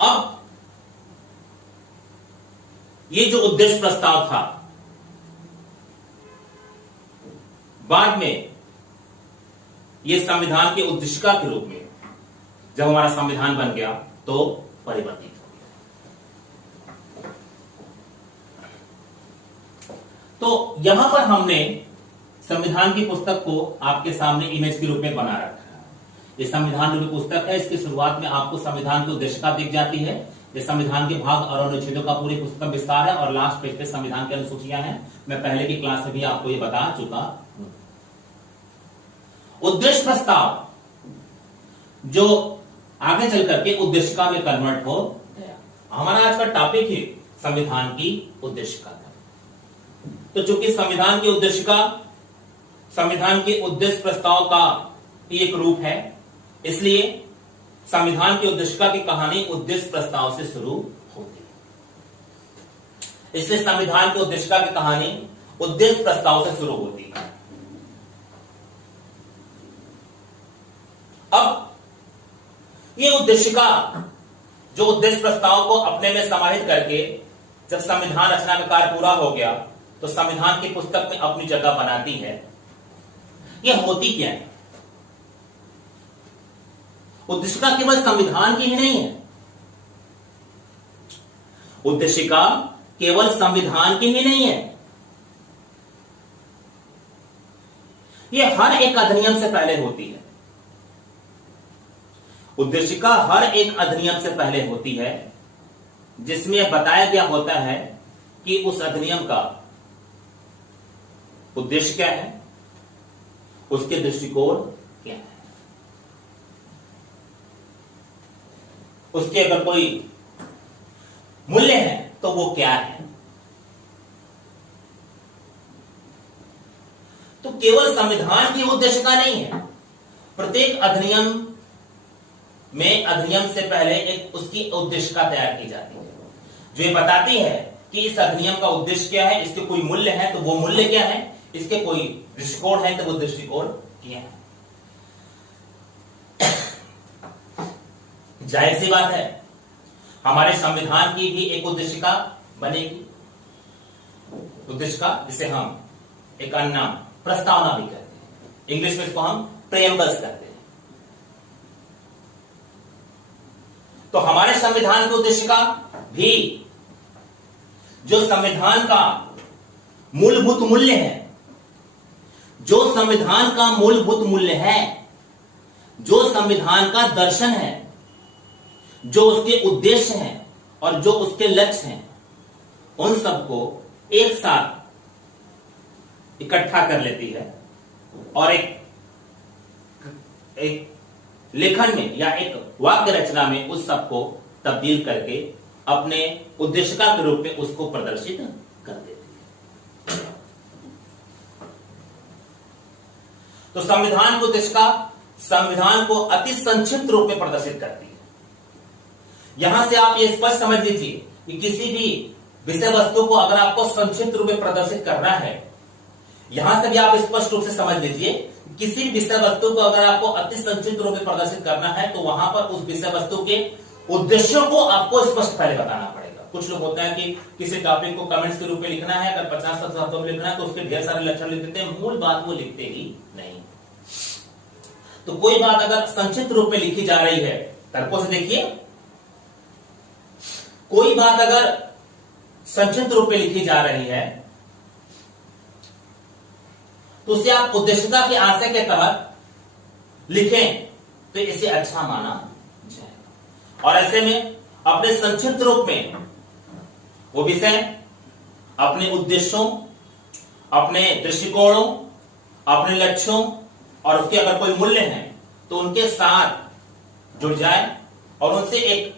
अब ये जो उद्देश्य प्रस्ताव था, बाद में ये संविधान के उद्देशिका के रूप में जब हमारा संविधान बन गया तो परिवर्तित हो गया। तो यहां पर हमने संविधान की पुस्तक को आपके सामने इमेज के रूप में बना रखा है। ये संविधान रूपी पुस्तक है। इसकी शुरुआत में आपको संविधान की उद्देशिका दिख जाती है। ये संविधान के भाग और अनुच्छेदों का पूरी पुस्तक विस्तार है और लास्ट पेज पे संविधान की अनुसूचियां हैं। मैं पहले की क्लास में भी आपको ये बता चुका हूं। उद्देश्य प्रस्ताव जो आगे चल करके उद्देशिका में कन्वर्ट हो गया। हमारा आज का टॉपिक है संविधान की उद्देशिका। तो चूंकि संविधान की उद्देशिका संविधान के उद्देश्य प्रस्ताव का एक रूप है, इसलिए संविधान की उद्देशिका की कहानी उद्देश्य प्रस्ताव से शुरू होती है। इसलिए संविधान की उद्देशिका की कहानी उद्देश्य प्रस्ताव से शुरू होती है। अब ये उद्देशिका जो उद्देश्य प्रस्ताव को अपने में समाहित करके जब संविधान रचना का कार्य पूरा हो गया तो संविधान की पुस्तक में अपनी जगह बनाती है। ये होती क्या है? उद्देशिका केवल संविधान की ही नहीं है। उद्देशिका केवल संविधान की ही नहीं है, ये हर एक अधिनियम से पहले होती है। उद्देशिका हर एक अधिनियम से पहले होती है, जिसमें बताया गया होता है कि उस अधिनियम का उद्देश्य क्या है, उसके दृष्टिकोण क्या है, उसके अगर कोई मूल्य है तो वो क्या है। तो केवल संविधान की उद्देशिका नहीं है, प्रत्येक अधिनियम में अधिनियम से पहले एक उसकी उद्देशिका तैयार की जाती है, जो ये बताती है कि इस अधिनियम का उद्देश्य क्या है, इसके कोई मूल्य है तो वो मूल्य क्या है, इसके कोई दृष्टिकोण है तो वो दृष्टिकोण क्या है। जाहिर सी बात है, हमारे संविधान की भी एक उद्देशिका बनेगी, उद्देशिका जिसे हम एक अन्य नाम प्रस्तावना भी कहते हैं, इंग्लिश में इसको हम प्रेम्बल्स कहते हैं। तो हमारे संविधान की उद्देशिका भी जो संविधान का मूलभूत मूल्य है, जो संविधान का मूलभूत मूल्य है, जो संविधान का दर्शन है, जो उसके उद्देश्य हैं और जो उसके लक्ष्य हैं, उन सबको एक साथ इकट्ठा कर लेती है और एक लेखन में या एक वाक्य रचना में उस सबको तब्दील करके अपने उद्देशिका के रूप में उसको प्रदर्शित कर देती है। तो संविधान की उद्देशिका संविधान को अति संक्षिप्त रूप में प्रदर्शित करती है। यहां से आप ये स्पष्ट समझ लीजिए कि किसी भी विषय वस्तु को अगर आपको संक्षिप्त रूप में प्रदर्शित करना है, यहां से भी आप स्पष्ट रूप से समझ लीजिए, किसी विषय वस्तु को अगर आपको अति संक्षिप्त रूप में प्रदर्शित करना है तो वहां पर उस विषय वस्तु के उद्देश्यों को आपको स्पष्ट पहले बताना पड़ेगा। कुछ लोग होते हैं कि किसी टॉपिक को कमेंट्स के रूप में लिखना है, अगर 50 शब्दों में लिखना है तो उसके ढेर सारे लक्षण लिख देते हैं, मूल बात वो लिखते ही नहीं। तो कोई बात अगर संक्षिप्त रूप में लिखी जा रही है, तर्कों से देखिए, कोई बात अगर संक्षिप्त रूप में लिखी जा रही है तो उसे आप उद्देशिका के आशय के तहत लिखें तो इसे अच्छा माना जाएगा। और ऐसे में अपने संक्षिप्त रूप में वो विषय अपने उद्देश्यों, अपने दृष्टिकोणों, अपने लक्ष्यों और उसके अगर कोई मूल्य हैं तो उनके साथ जुड़ जाए और उनसे एक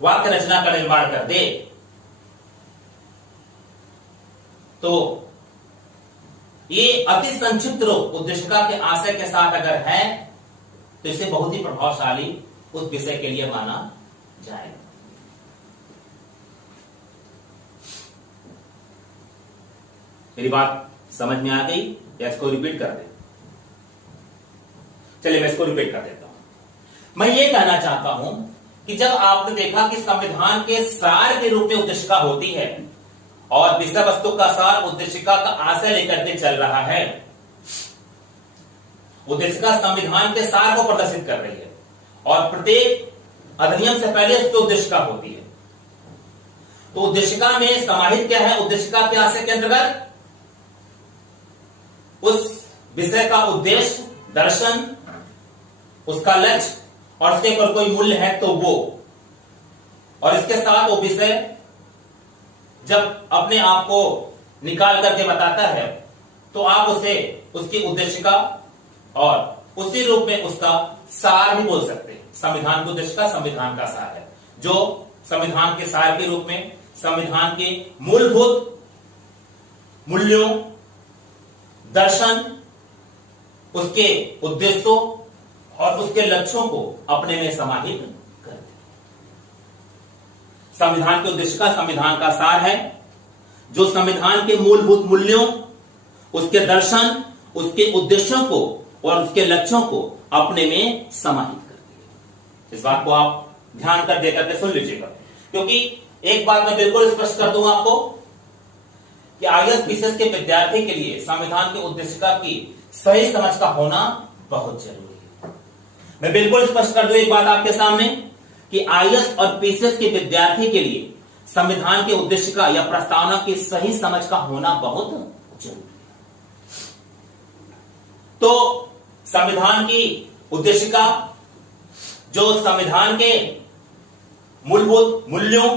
वाक्य रचना का निर्माण कर दे। तो ये अति संक्षिप्त रूप उद्देशिका के आशय के साथ अगर है तो इसे बहुत ही प्रभावशाली उस विषय के लिए माना जाएगा। मेरी बात समझ में आ गई या इसको रिपीट कर दे? चलिए मैं इसको रिपीट कर देता हूं। मैं ये कहना चाहता हूं कि जब आपने देखा कि संविधान के सार के रूप में उद्देशिका होती है और विषय वस्तु का सार उद्देशिका का आशय लेकर के चल रहा है, उद्देशिका संविधान के सार को प्रदर्शित कर रही है और प्रत्येक अधिनियम से पहले उसकी उद्देशिका होती है। तो उद्देशिका में समाहित क्या है? उद्देशिका के आशय के अंतर्गत उस विषय का उद्देश्य, दर्शन, उसका लक्ष्य और उसके ऊपर कोई मूल्य है तो वो, और इसके साथ वो विषय जब अपने आप को निकाल करके बताता है तो आप उसे उसकी उद्देशिका और उसी रूप में उसका सार भी बोल सकते हैं। संविधान की उद्देशिका संविधान का सार है, जो संविधान के सार के रूप में संविधान के मूलभूत मूल्यों, दर्शन, उसके उद्देश्यों और उसके लक्ष्यों को अपने में समाहित कर दे। संविधान की उद्देशिका संविधान का सार है, जो संविधान के मूलभूत मूल्यों, उसके दर्शन, उसके उद्देश्यों को और उसके लक्ष्यों को अपने में समाहित करती है। इस बात को आप ध्यान कर देकर के सुन लीजिएगा, क्योंकि एक बात मैं बिल्कुल स्पष्ट कर दूंगा आपको कि आईएएस पीसीएस के विद्यार्थी के लिए संविधान की उद्देशिका की सही समझ का होना बहुत जरूरी है। मैं बिल्कुल स्पष्ट कर दूं एक बात आपके सामने कि आईएएस और पीसीएस के विद्यार्थी के लिए संविधान की उद्देशिका या प्रस्तावना की सही समझ का होना बहुत जरूरी है। तो संविधान की उद्देशिका, जो संविधान के मूलभूत मूल्यों,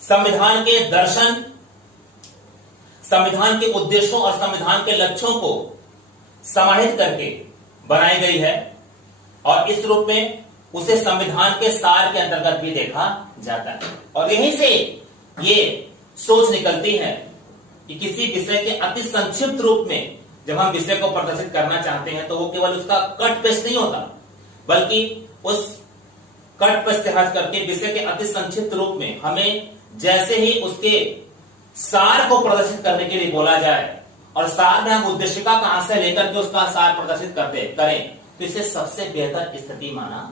संविधान के दर्शन, संविधान के उद्देश्यों और संविधान के लक्ष्यों को समाहित करके बनाई गई है, और इस रूप में उसे संविधान के सार के अंतर्गत भी देखा जाता है। और यहीं से ये सोच निकलती है कि किसी विषय के अति संक्षिप्त रूप में जब हम विषय को प्रदर्शित करना चाहते हैं तो वो केवल उसका कट पेस्ट नहीं होता, बल्कि उस कट पेस्ट करके विषय के अति संक्षिप्त रूप में हमें जैसे ही उसके सार को प्रदर्शित करने के लिए बोला जाए और सार में हम उद्देशिका का आशय लेकर के उसका सार प्रदर्शित करें तो इसे सबसे बेहतर स्थिति माना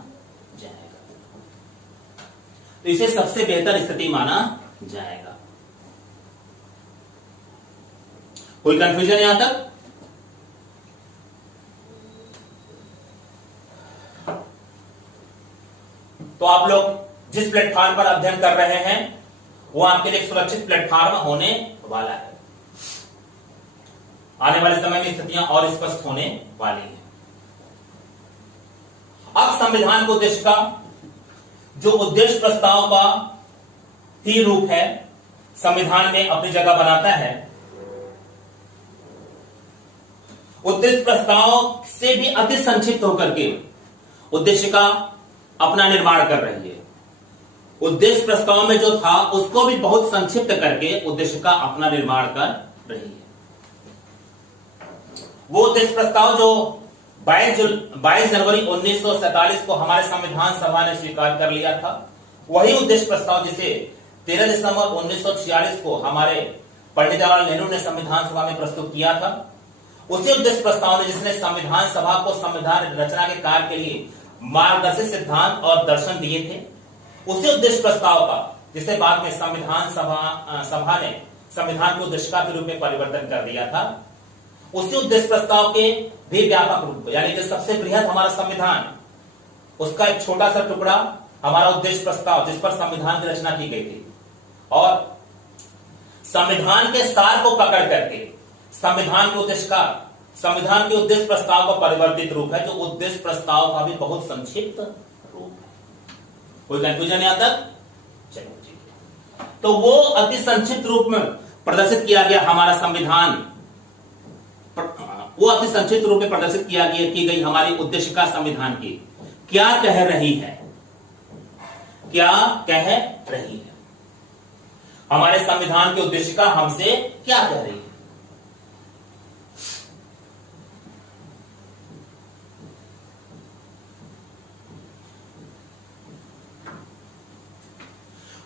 जाएगा। तो इसे सबसे बेहतर स्थिति माना जाएगा। कोई कंफ्यूजन यहां तक? तो आप लोग जिस प्लेटफॉर्म पर अध्ययन कर रहे हैं वो आपके लिए एक सुरक्षित प्लेटफॉर्म होने वाला है। आने वाले समय में स्थितियां और स्पष्ट होने वाली हैं। अब संविधान को उद्देश्य का जो उद्देश्य प्रस्ताव का ही रूप है संविधान में अपनी जगह बनाता है। उद्देश्य प्रस्ताव से भी अति संक्षिप्त होकर के उद्देश्य का अपना निर्माण कर रही है। उद्देश्य प्रस्ताव में जो था उसको भी बहुत संक्षिप्त करके उद्देश्य का अपना निर्माण कर रही है। वो उद्देश्य प्रस्ताव जो 22 जनवरी 1947 को हमारे संविधान सभा ने स्वीकार कर लिया था, वही उद्देश्य प्रस्ताव जिसे 13 दिसंबर 1946 को हमारे पंडित जवाहरलाल नेहरू ने संविधान सभा में प्रस्तुत किया था, उसी उद्देश्य प्रस्ताव ने जिसने संविधान सभा को संविधान रचना के कार्य के लिए मार्गदर्शक सिद्धांत और दर्शन दिए थे, उसी उद्देश्य प्रस्ताव का जिसे बाद में संविधान सभा ने संविधान को उद्देशिका के रूप में परिवर्तन कर दिया था, उसी उद्देश्य प्रस्ताव के भी व्यापक रूप यानी कि सबसे बृहद हमारा संविधान, उसका एक छोटा सा टुकड़ा हमारा उद्देश्य प्रस्ताव जिस पर संविधान की रचना की गई थी, और संविधान के सार को पकड़ करके संविधान के उद्देश्य का संविधान के उद्देश्य प्रस्ताव का परिवर्तित रूप है, जो उद्देश्य प्रस्ताव का भी बहुत संक्षिप्त रूप है। कोई कंफ्यूजन यहां तक? चलो ठीक है। तो वो अति संक्षिप्त रूप में प्रदर्शित किया गया हमारा संविधान, वो अति संक्षिप्त रूप में प्रदर्शित की गई हमारी उद्देशिका संविधान की क्या कह रही है, क्या कह रही है, हमारे संविधान की उद्देशिका हमसे क्या कह रही है।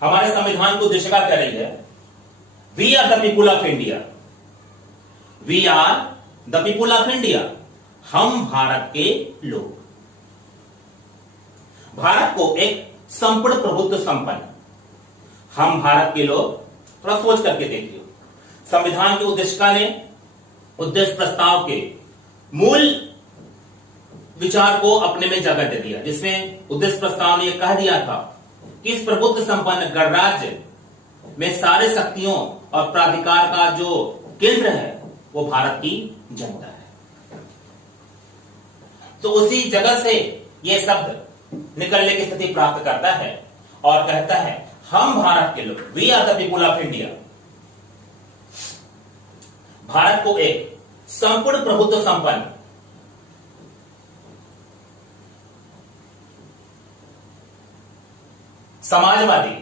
हमारे संविधान की उद्देशिका कह रही है, we are the people of India, we are the people of India, हम भारत के लोग। भारत को एक संपूर्ण प्रभुत्व संपन्न, हम भारत के लोग। थोड़ा सोच करके देखिए, संविधान की उद्देशिका ने उद्देश्य प्रस्ताव के मूल विचार को अपने में जगह दे दिया, जिसमें उद्देश्य प्रस्ताव ने यह कह दिया था कि इस प्रभुत्व संपन्न गणराज्य में सारे शक्तियों और प्राधिकार का जो केंद्र है वो भारत की जनता है। तो उसी जगह से यह शब्द निकलने की स्थिति प्राप्त करता है और कहता है, हम भारत के लोग, we are the people of India, Bharat को एक संपूर्ण प्रभुत्व संपन्न, समाजवादी,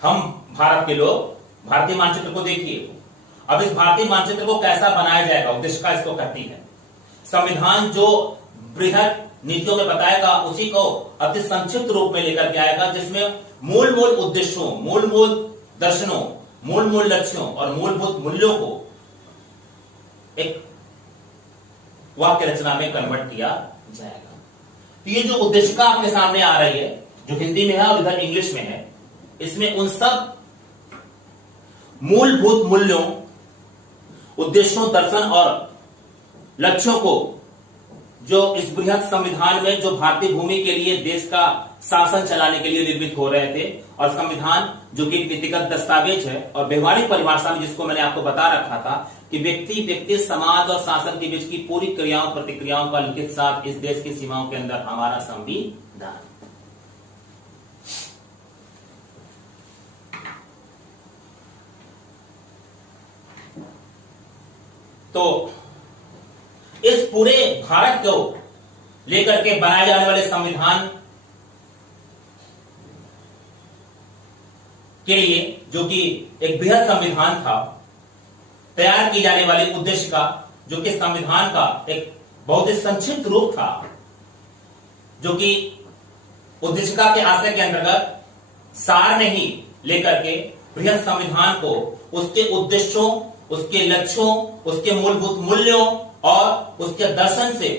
हम भारत के लोग। भारतीय मानचित्र को देखिए, अब इस भारतीय मानचित्र को कैसा बनाया जाएगा, उद्देशिका इसको कहती है। संविधान जो बृहद नीतियों में बताएगा उसी को अति संक्षिप्त रूप में लेकर के आएगा, जिसमें मूल मूल उद्देश्यों, मूल मूल दर्शनों, मूल मूल लक्ष्यों और मूलभूत मूल्यों को एक वाक्य रचना में कन्वर्ट किया जाएगा। तो ये जो उद्देशिका आपके सामने आ रही है, जो हिंदी में है और इधर इंग्लिश में है, इसमें उन सब मूलभूत मूल्यों, उद्देश्यों, दर्शन और लक्ष्यों को जो इस बृहद संविधान में जो भारतीय भूमि के लिए देश का शासन चलाने के लिए निर्मित हो रहे थे, और संविधान जो कि नीतिगत दस्तावेज है और व्यवहारिक परिभाषा में जिसको मैंने आपको बता रखा था कि व्यक्ति समाज और शासन के बीच की पूरी क्रियाओं प्रतिक्रियाओं का लिखित साथ इस देश की सीमाओं के अंदर हमारा संविधान। तो इस पूरे भारत को लेकर के बनाए जाने वाले संविधान के लिए, जो कि एक बृहद संविधान था, तैयार की जाने वाली उद्देशिका, जो कि संविधान का एक बहुत ही संक्षिप्त रूप था, जो कि उद्देशिका के आशय के अंतर्गत सार नहीं लेकर के बृहद संविधान को उसके उद्देश्यों, उसके लक्ष्यों, उसके मूलभूत मूल्यों और उसके दर्शन से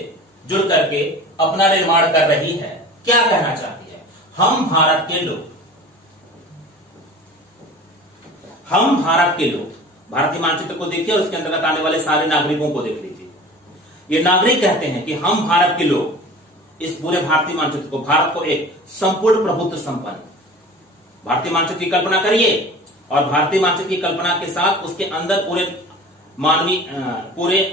जुड़ करके अपना निर्माण कर रही है। क्या कहना चाहती है? हम भारत के लोग, भारतीय मानचित्र को देखिए और उसके अंतर्गत आने वाले सारे नागरिकों को देख लीजिए। ये नागरिक कहते हैं कि हम भारत के लोग इस पूरे भारतीय मानचित्र को, भारत को एक संपूर्ण प्रभुत्व संपन्न भारतीय मानचित्र की कल्पना करिए और भारतीय मानचित्र की कल्पना के साथ उसके अंदर पूरे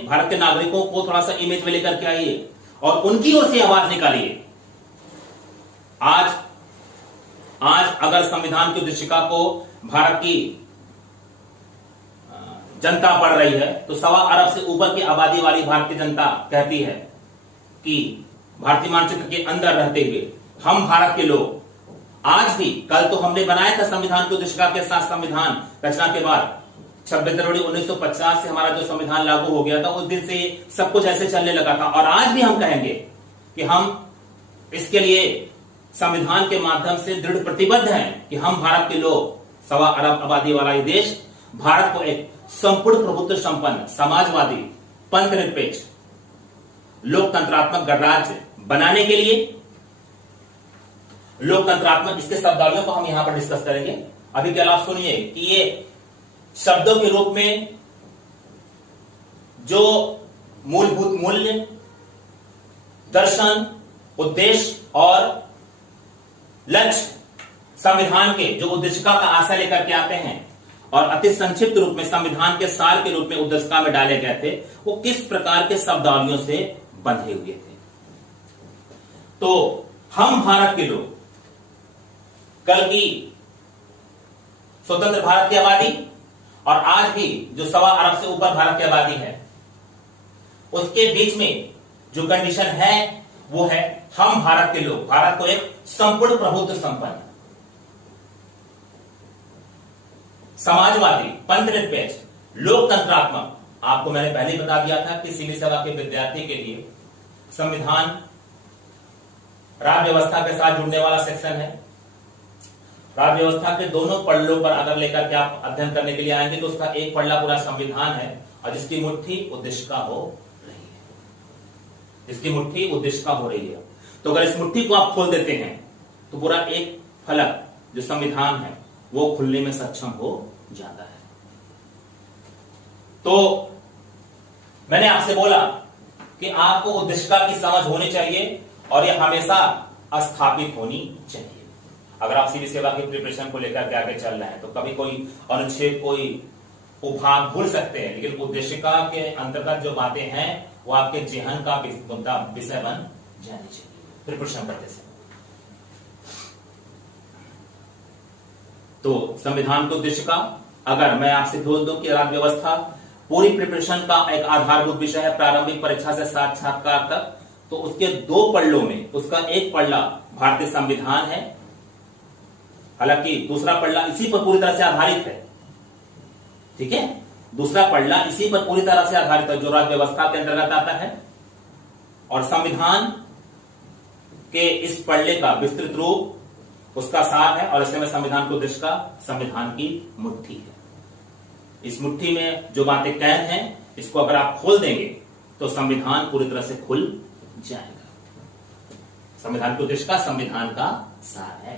भारत के नागरिकों को थोड़ा सा इमेज में लेकर के आइए और उनकी ओर से आवाज निकालिए। आज अगर संविधान की उद्देशिका को भारत की जनता पढ़ रही है तो 1.25 अरब से ऊपर की आबादी वाली भारतीय जनता कहती है कि भारतीय मानचित्र के अंदर रहते हुए हम भारत के लोग आज भी, कल तो हमने बनाया था संविधान की उद्देशिका के साथ संविधान रचना के बाद 26 जनवरी 1950 से हमारा जो संविधान लागू हो गया था, उस दिन से सब कुछ ऐसे चलने लगा था और आज भी हम कहेंगे कि हम इसके लिए संविधान के माध्यम से दृढ़ प्रतिबद्ध हैं कि हम भारत के लोग, 1.25 अरब आबादी वाला ये देश, भारत को एक संपूर्ण प्रभुत्व संपन्न, समाजवादी, पंथ निरपेक्ष, लोकतंत्रात्मक गणराज्य बनाने के लिए, लोकतंत्रात्मक, इसके शब्दावलियों को हम यहां पर डिस्कस करेंगे। अभी क्या आप सुनिए कि ये शब्दों के रूप में जो मूलभूत मूल्य, दर्शन, उद्देश्य और लक्ष्य संविधान के जो उद्देशिका का आशय लेकर के आते हैं और अति संक्षिप्त रूप में संविधान के सार के रूप में उद्देशिका में डाले गए थे, वो किस प्रकार के शब्दावलियों से बंधे हुए थे। तो हम भारत के लोग, कल की स्वतंत्र भारत की आबादी और आज भी जो 1.25 अरब से ऊपर भारत की आबादी है, उसके बीच में जो कंडीशन है वो है हम भारत के लोग, भारत को एक संपूर्ण प्रभुत्व संपन्न, समाजवादी, पंथ निरपेक्ष, लोकतंत्रात्मक। आपको मैंने पहले ही बता दिया था कि सिविल सेवा के विद्यार्थी के लिए संविधान राज्य व्यवस्था के साथ जुड़ने वाला सेक्शन है। राज्य व्यवस्था के दोनों पल्लों पर अगर लेकर के आप अध्ययन करने के लिए आएंगे तो उसका एक पल्ला पूरा संविधान है और जिसकी मुट्ठी उद्देशिका हो रही है, जिसकी मुट्ठी उद्देशिका हो रही है। तो अगर इस मुट्ठी को आप खोल देते हैं तो पूरा एक फलक जो संविधान है वो खुलने में सक्षम हो जाता है। तो मैंने आपसे बोला कि आपको उद्देशिका की समझ होनी चाहिए और यह हमेशा स्थापित होनी चाहिए। अगर आप सिविल सेवा की प्रिपरेशन को लेकर के आगे चल रहे हैं तो कभी कोई अनुच्छेद, कोई उपभाग भूल सकते हैं, लेकिन उद्देशिका के अंतर्गत जो बातें हैं वो आपके जेहन का विषय बन जानी चाहिए प्रिपरेशन करते समय। तो संविधान की उद्देशिका, अगर मैं आपसे बोल दूं कि राज्य व्यवस्था पूरी प्रिपरेशन का एक आधारभूत विषय है, प्रारंभिक परीक्षा से साक्षात्कार तक, तो उसके 2 पल्लों में उसका एक पल्ला भारतीय संविधान है, हालांकि दूसरा पल्ला इसी पर पूरी तरह से आधारित है। ठीक है, दूसरा पल्ला इसी पर पूरी तरह से आधारित है जो राज्य व्यवस्था के अंतर्गत आता है, और संविधान के इस पल्ले का विस्तृत रूप उसका सार है और ऐसे में संविधान की उद्देशिका संविधान की मुट्ठी है। इस मुट्ठी में जो बातें कैद हैं, इसको अगर आप खोल देंगे तो संविधान पूरी तरह से खुल जाएगा। संविधान की उद्देशिका संविधान का सार है।